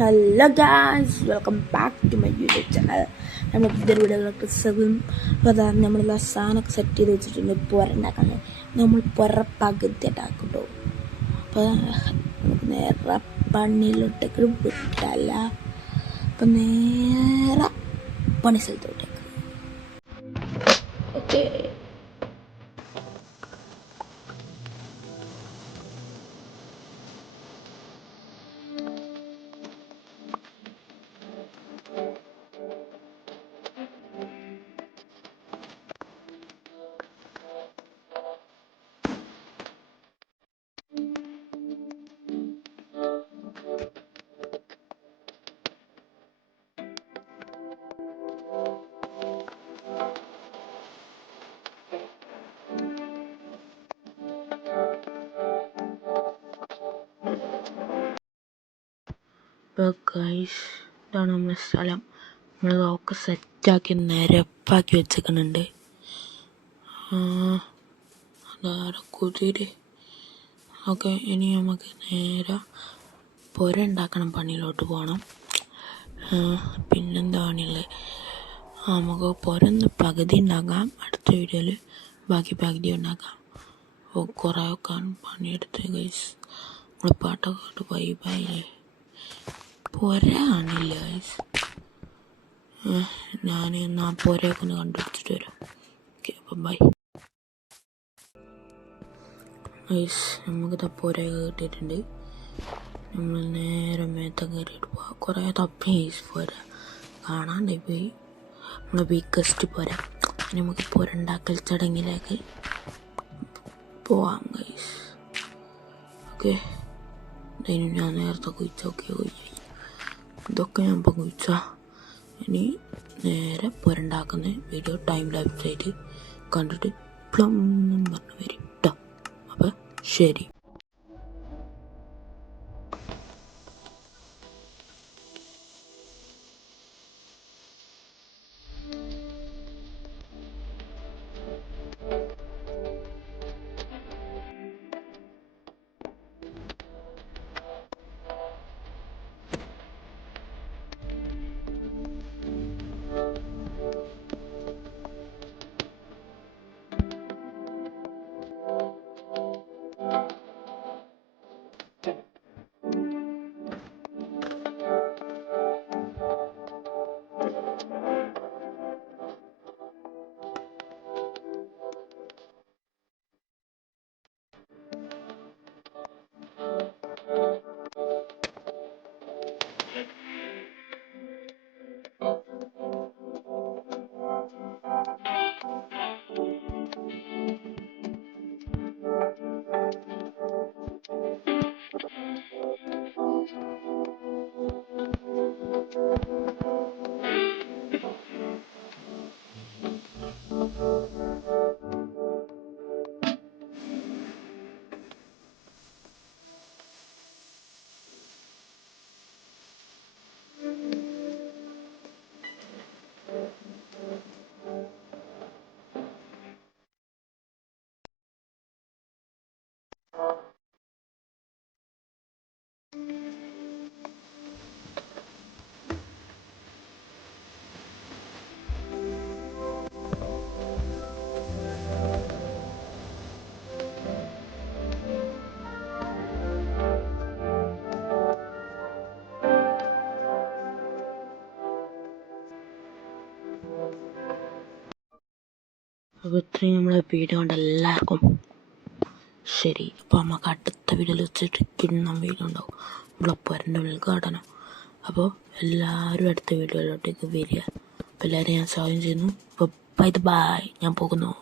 Hello guys, welcome back to my YouTube channel. നമ്മൾ പുതിയൊരു വീഡിയോകളൊക്കെ സെവും അപ്പോൾ അതാണ് നമ്മളെല്ലാ സാധനമൊക്കെ സെറ്റ് ചെയ്ത് വെച്ചിട്ടുണ്ട്. പുര ഉണ്ടാക്കാൻ നമ്മൾ പുര പകുതിയായിട്ടാക്കട്ടോ. അപ്പോൾ നമുക്ക് നേരെ പണിയിലോട്ടേക്ക് വിട്ടല്ല. അപ്പം നേരെ പണി സ്ഥലത്തോട്ടേക്ക്. ഓക്കെ, അപ്പോൾ ഗൈസ്, ഇതാണ് നമ്മുടെ സ്ഥലം. നമ്മളതൊക്കെ സെറ്റാക്കി നിരപ്പാക്കി വെച്ചേക്കുന്നുണ്ട്. അതാരെ കുതിരി. ഓക്കെ, ഇനി നമുക്ക് നേരെ പുര ഉണ്ടാക്കണം, പണിയിലോട്ട് പോകണം. പിന്നെന്താ പണിയുള്ളത്? നമുക്ക് പുരന്ന് പകുതി ഉണ്ടാക്കാം, അടുത്ത വീഡിയോയിൽ ബാക്കി പകുതി ഉണ്ടാക്കാം. അപ്പോൾ കുറേ ഒക്കെ പണിയെടുത്ത് ഗൈസ്, നമ്മൾ പാട്ടൊക്കെ ഇട്ട് വൈബായില്ലേ. പുര കാണില്ല ഗൈസ്. ഞാൻ ആ പുരയൊക്കെ ഒന്ന് കണ്ടുപിടിച്ചിട്ട് വരാം. ഓക്കെ, അപ്പം ബൈ ഗൈസ്. നമുക്കിത് പുരയൊക്കെ കിട്ടിയിട്ടുണ്ട്. നമ്മൾ നേരെ മേത്ത കയറിയിട്ട് പോവാം. കുറേ തപ്പി ഗൈസ് പുര കാണാണ്ടായി പോയി. നമ്മളെ ബിഗ്ഗസ്റ്റ് പുര. നമുക്ക് പുര ഉണ്ടാക്കൽ ചടങ്ങിലേക്ക് പോവാം ഗൈസ്. ഓക്കെ, ഇതിന് ഞാൻ നേരത്തെ കുഴിച്ചൊക്കെ ഇതൊക്കെ ഞാൻ ഇപ്പം കുഴിച്ചാൽ ഇനി നേരെ പുരണ്ടാക്കുന്ന വീഡിയോ ടൈം ലാപ്സ് ആയിട്ട് കണ്ടിട്ട് പ്ലം പറഞ്ഞു വരും കേട്ടോ. അപ്പം ശരി. അപ്പോൾ ഇത്രയും നമ്മളെ വീഡിയോ കൊണ്ട് എല്ലാവർക്കും ശരി. അപ്പോൾ നമുക്ക് അടുത്ത വീഡിയോയിൽ വെച്ചിട്ട് കിണ്ണം വീഡിയോ ഉണ്ടാവും, നമ്മളെ പുരൻ്റെ ഉദ്ഘാടനം. അപ്പോൾ എല്ലാവരും അടുത്ത വീഡിയോയിലോട്ടേക്ക് വരിക. അപ്പോൾ എല്ലാവരും ഞാൻ സ്വാഗതം ചെയ്യുന്നു. അപ്പോൾ ബൈ, ഞാൻ പോകുന്നു.